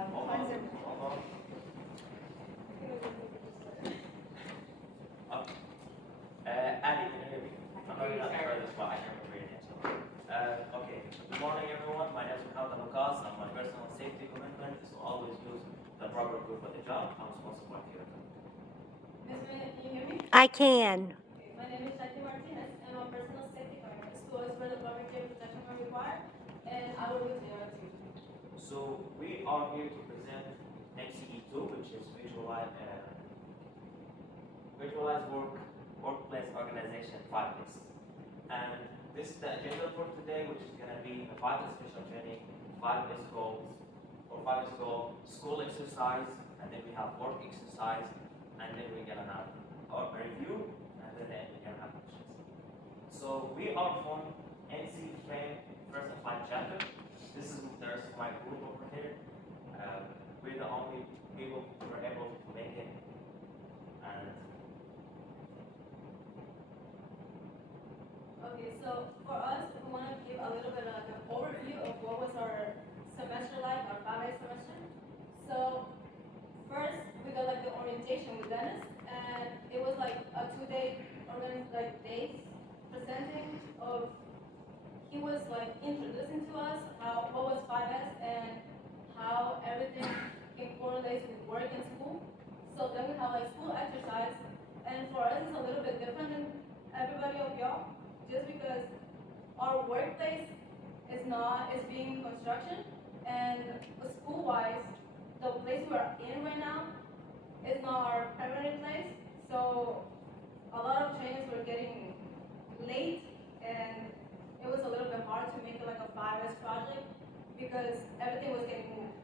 Hold on, hold on. Ali, can you hear me? I'm not gonna try this, but I can remember your name. Okay. Good morning, everyone. My name is Mohammed Al-Qas, and my personal safety commitment is to always use the proper tool for the job. I'm responsible for it. Miss Minute, can you hear me? I can. Okay, my name is Shakti Martinez, and my personal safety commitment is to always wear the public care protection when required, and I will use the other two. So we are here to present MCE2, which is Visualize Workplace Organization 5S. And this is the agenda for today, which is going to be the 5S special training, 5S goals, or 5S goal, school exercise, and then we have work exercise, and then we're going to have a review, and then we're going to have questions. So we are from NC Frame First Applied Chapter. There's my group over here. We're the only people who were able to make it. And Okay, so for us, we want to give a little bit of like an overview of what was our semester like, our 5A semester. So first, we got like the orientation with Dennis, and it was like a 2-day days presenting of. He was like introducing to us what was 5S and how everything can correlate with work and school. So then we have like school exercise, and for us it's a little bit different than everybody of y'all, just because our workplace is being construction, and school wise, the place we're in right now is not our permanent place. So a lot of trainings were getting late, and it was a little bit hard to make it like a 5S project because everything was getting moved.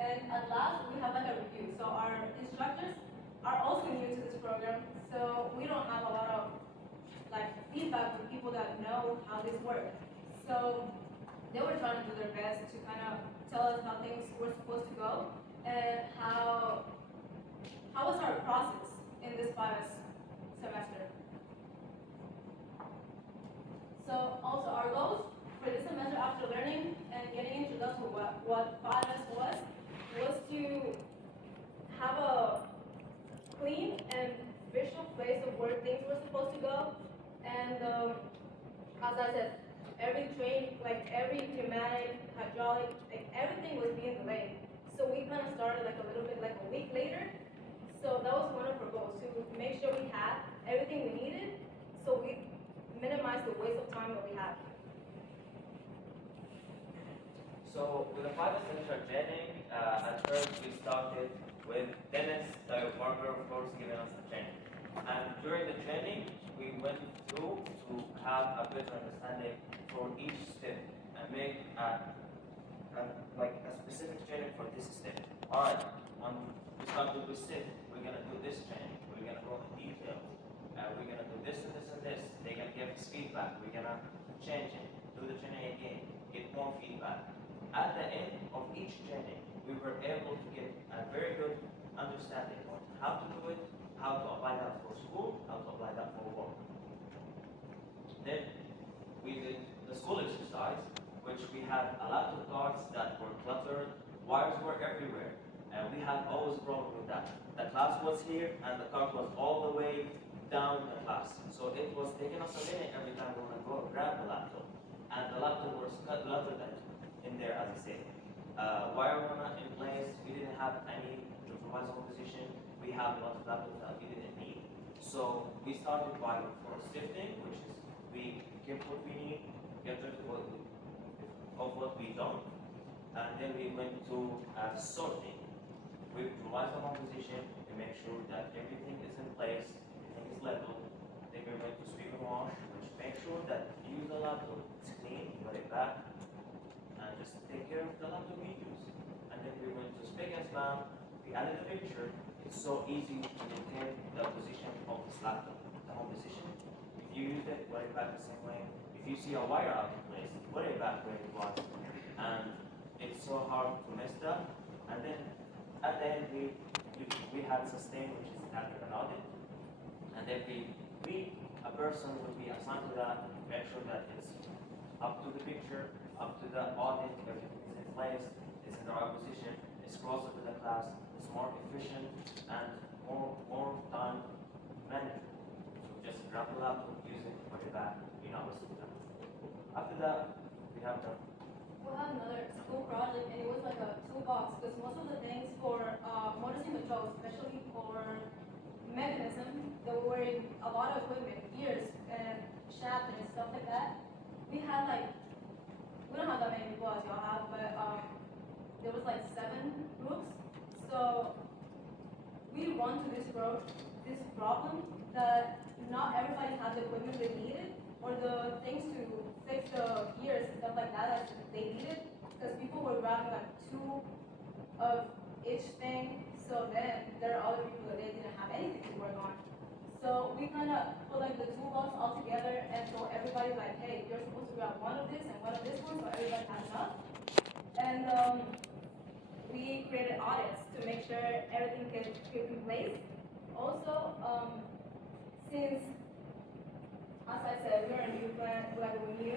And at last, we have like a review. So our instructors are also new to this program, so we don't have a lot of like feedback from people that know how this works. So they were trying to do their best to kind of tell us how things were supposed to go and how was our process in this 5S semester. So also our goals for this semester, after learning and getting introduced to what 5S was to have a clean and visual place of where things were supposed to go. And as I said, every train, like every pneumatic, hydraulic, like everything was being delayed. So we kind of started like a little bit like a week later. So that was one of our goals, to make sure we had everything we needed, so we minimize the waste of time that we had. so with the 5S initial training, at first we started with Dennis, the worker, of course, giving us the training. And during the training, we went through to have a better understanding for each step and make a specific training for this step. All right, when we start with this step, we're gonna do this training. We're gonna go in detail. We're gonna do this and this and this. They're gonna give us feedback. We're gonna change it, do the training again, get more feedback. At the end of each training, we were able to get a very good understanding on how to do it, how to apply that for school, how to apply that for work. Then we did the school exercise, which we had a lot of cards that were cluttered, wires were everywhere, and we had always problem with that. The class was here, and the card was all the way down the class. So it was taking us a minute every time we want to go grab the laptop. And the laptop was cluttered in there, as I say. Wire were not in place, we didn't have any improvisable position, we have a lot of laptops that we didn't need. So we started by first sifting, which is we get what we need, get rid of what we don't, and then we went to sorting. We improvise the composition to make sure that everything is in place, everything is level. Then we went to sweep and wash, which make sure that you use the laptop, it's clean, put it back, and just take care of the laptop we use. And then we went to spick and span, we added a picture. It's so easy to maintain the position of this laptop, the home position. If you use it, put it back the same way. If you see a wire out of place, put it back where it was. And it's so hard to mess up. And then at the end, we had sustain, which is after an audit. And then a person will be assigned to that, make sure that it's up to the picture, up to the audit, everything is in place, it's in the right position, it's it's closer to the class, it's more efficient, and more time manageable. So just grab the laptop, use it, put it back, our system. After that, we have the We had another school project, and it was like a toolbox, because most of the things for motors and controls, especially for mechanism, that were in a lot of equipment, gears and shaft and stuff like that, we had like, we don't have that many people as y'all have, but there was like 7 groups. So we run to this problem that not everybody had the equipment they needed, or the things to fix the gears and stuff like that they needed, because people were grabbing like 2 of each thing, so then there are other people that they didn't have anything to work on. So we kind of put like the toolbox all together, and so everybody like, hey, you're supposed to grab one of this and one of this one, so everybody has enough. And we created audits to make sure everything can keep in place. Also, since, as I said, we're a new plant, like we're new,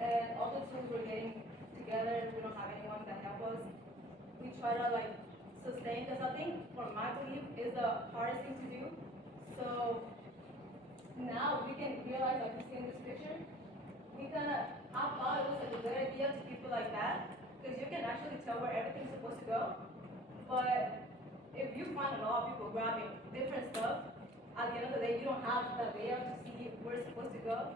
and all the tools we're getting together, we don't have anyone that help us. We try to like sustain, because I think, for my belief, is the hardest thing to do. So now we can realize, like you see in this picture, I thought it was like a good idea to keep it like that, because you can actually tell where everything's supposed to go. But if you find a lot of people grabbing different stuff, at the end of the day, you don't have that layout to see where it's supposed to go.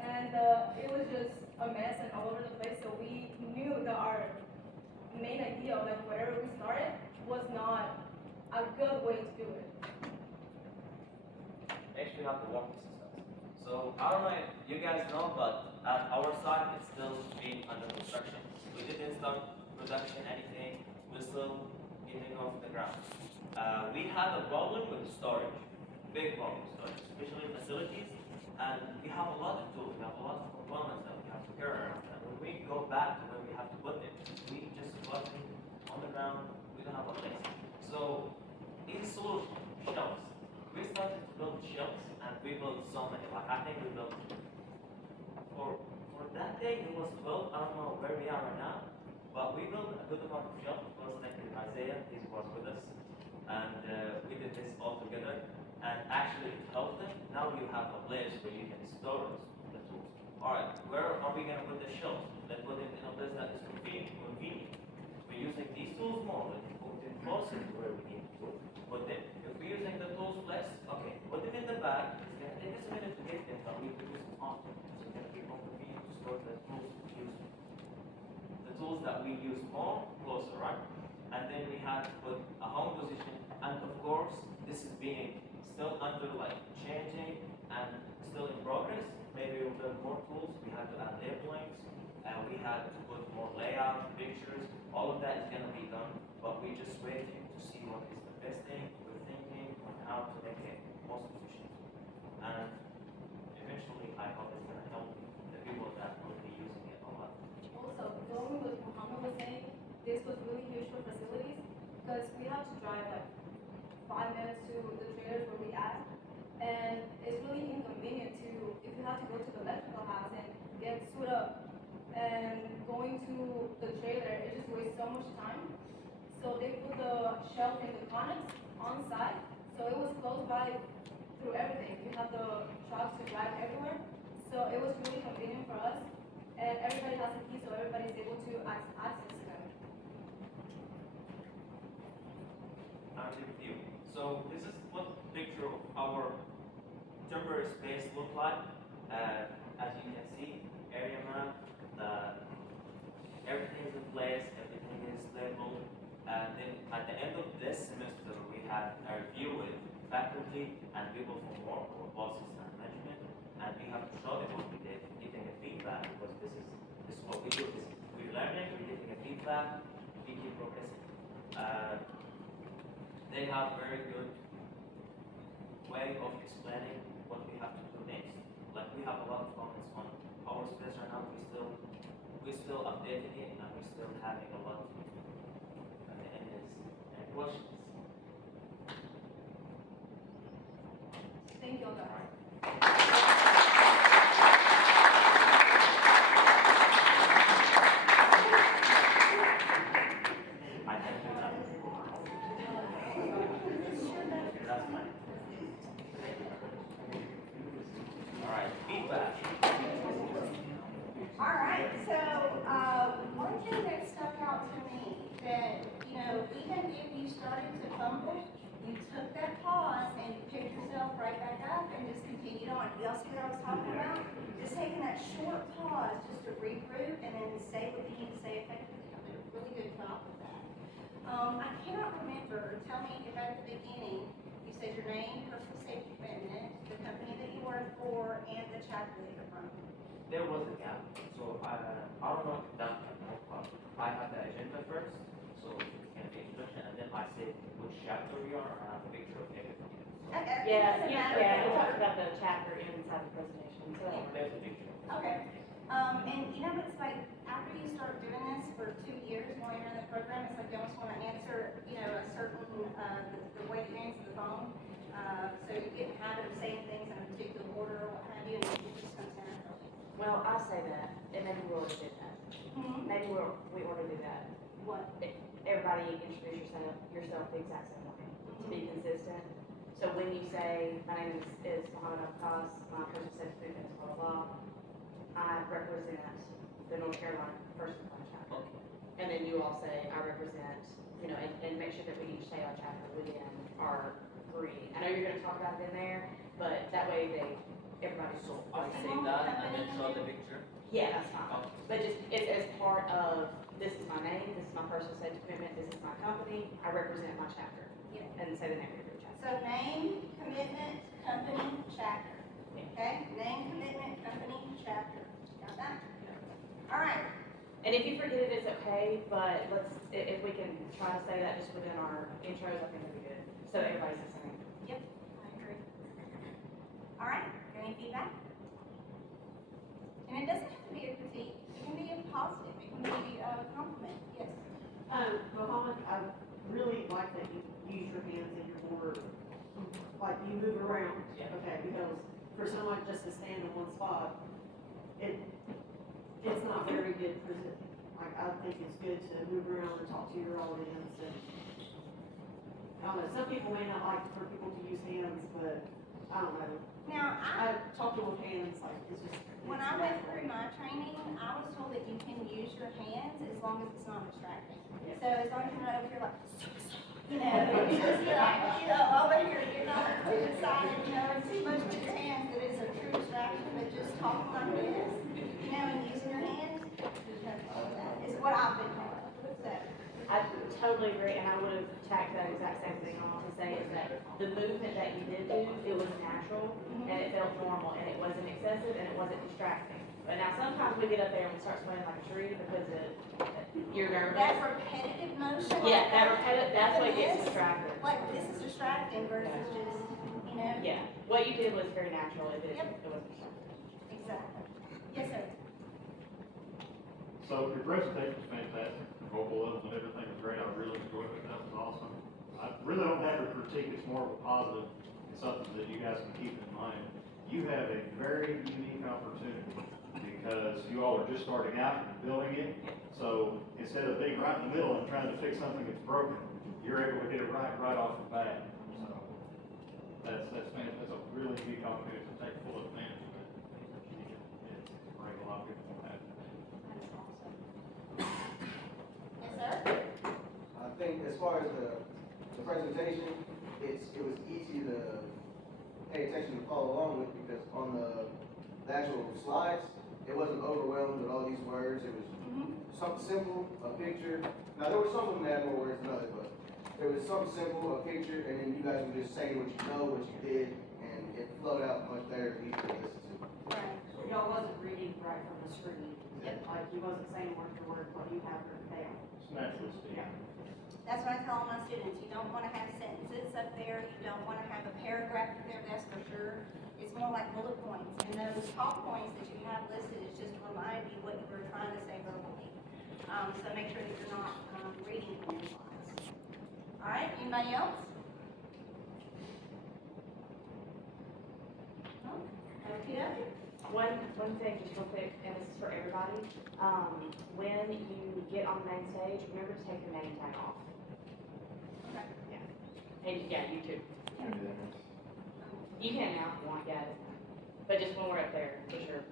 And it was just a mess and all over the place, so we knew that our main idea of like wherever we started was not a good way to do it. next we have the walking systems. So I don't know if you guys know, but at our site it's still being under construction. We didn't start production anything. We're still getting off the ground. We had a problem with storage, big problem with storage, especially facilities. And we have a lot of tools, we have a lot of components that we have to carry around. And when we go back to where we have to put them, we just put them on the ground, we don't have a place. So in solution, shelves. We started to build shelves, and we built so many. Like I think we built for that day it was 12. I don't know where we are right now, but we built a good amount of shelves. Of course, thank you Isaiah, he was with us, and we did this all together. And actually it helped them. Now you have a place where you can store the tools. Alright, where are we gonna put the shelves? Let's put it in a place that is convenient. We're using these tools more, let's put them closer to where we need to put them. If we're using the tools less, okay, put them in the back. It's gonna take us a minute to get them, but we can use them often. So it's gonna be more convenient to store the tools we use. The tools that we use more, closer, right? And then we had to put a home position, and of course, this is being still under like changing and still in progress. Maybe we'll build more tools. We had to add labelings, and we had to put more layout, pictures. All of that is going to be done, but we're just waiting to see what is the best thing. We're thinking on how to make it most efficient. And eventually, I hope it's going to help the people that will be using it a lot. Also, going with Muhammad was saying, this was really huge for facilities, because we have to drive like 5 minutes to the trailers where we at, and it's really inconvenient to, if you have to go to the electrical house and get suited up, and going to the trailer, it just wastes so much time. So they put the shelf in the Connex on site, so it was close by through everything. You have the trucks to drive everywhere, so it was really convenient for us, and everybody has a key, so everybody's able to access them. I'm with you. So this is what picture of our temporary space look like. As you can see, area map, everything is in place, everything is labeled. And then at the end of this semester, we had a review with faculty and people from work or bosses and management, and we have to show them what we did, getting a feedback, because this is what we do. We're learning, we're getting a feedback, we keep progressing. They have very good way of explaining what we have to do next. Like we have a lot of comments on our space right now. We're still updating it, and we're still having a lot of questions. Thank you, guys. I can up and just continued on. Y'all see what I was talking about? Just taking that short pause just to regroup and then say what you need to say effectively. Y'all did a really good job with that. I cannot remember, tell me if at the beginning, you said your name, personal safety commitment, the company that you work for, and the chapter that you're from. There was a gap, so I don't know if that can help, but I have the agenda first, so it's gonna be introduction, and then I say which chapter we are, and I have a picture of everything. So It Yeah, doesn't matter. yeah, he talked about the chapter inside the presentation, so. there's a picture. Okay, and you know, it's like, after you start doing this for 2 years while you're in the program, it's like you almost wanna answer, you know, a certain, the way that you answer the phone. So you get in the habit of saying things in a particular order or what have you, and it just comes naturally. Well, I say that, and maybe we ought to do that. Maybe we ought to do that. What? Everybody introduce yourself the exact same way, to be consistent. So when you say, my name is Mohammed Abbas, my personal safety is blah, blah, blah, I represent the North Carolina First Responder chapter. And then you all say, I represent, you know, and make sure that we each say our chapter within our greeting. I know you're gonna talk about it in there, but that way everybody's. So I say that and then show the picture. Yeah, that's fine. Okay. But just, it's as part of, this is my name, this is my personal safety commitment, this is my company, I represent my chapter. Yeah. And say the name of your chapter. So name, commitment, company, chapter. Okay? Name, commitment, company, chapter. Got that? All right. And if you forget it, it's okay, but if we can try to say that just within our intros, I think that'd be good. So everybody's the same. Yep, I agree. All right, any feedback? And it doesn't have to be a critique, it can be a positive, it can be a compliment, yes. Mohammed, I really like that you use your hands and your board, like you move around. Yeah. Okay, because for someone just to stand in one spot, it's not very good presenting. Like, I think it's good to move around and talk to your audience and, I don't know, some people may not like for people to use hands, but I don't know. Now, I talk to them with hands, like, it's just. when it's I went natural. through my training, I was told that you can use your hands as long as it's not distracting. Yeah. So as long as you're not over here like, you know, you're just like, you know, over here, you're not too excited, you know, and too much with your hands that is a true distraction, but just talking like this, you know, and using your hands, is what I've been taught. So, I totally agree, and I would have tacked that exact same thing on to say is that the movement that you did do, it was natural, and it felt normal, and it wasn't excessive, and it wasn't distracting. But now sometimes we get up there and we start swaying like a tree because you're nervous. that repetitive motion. Yeah, that's what gets This, distracted. like, this is distracting versus just, you know. Yeah, what you did was very natural, it Yep. wasn't distracting. Exactly. Yes, sir. So your presentation was fantastic, vocal levels and everything was great, I really enjoyed it, that was awesome. I really don't have a critique, it's more of a positive, it's something that you guys can keep in mind. You have a very unique opportunity, because you all are just starting out and building it, so instead of being right in the middle and trying to fix something that's broken, you're able to get it right off the bat, so. That's fantastic, that's a really unique opportunity to take full advantage of it. It's great, a lot of people won't have it. Yes, sir. I think as far as the presentation, it was easy to pay attention to follow along with, because on the actual slides, it wasn't overwhelmed with all these words, it was something simple, a picture. Now, there were some of them that had more words than others, but it was something simple, a picture, and then you guys were just saying what you know, what you did, and it flowed out much better, easy to listen to. Right. So y'all wasn't reading right from the screen. Yep. Like, you wasn't saying word for word what you have written down. It's naturally speaking. That's what I tell all my students, you don't wanna have sentences up there, you don't wanna have a paragraph up there, that's for sure. It's more like bullet points, and those top points that you have listed is just to remind you what you were trying to say verbally. So make sure that you're not, reading from your slides. All right, anybody else? No? Okey-dokey. One thing, just real quick, and this is for everybody, when you get on the main stage, remember to take your name tag off. Okay. And, yeah, you too. You can now if you want, yeah, it's fine. But just when we're up there, for sure.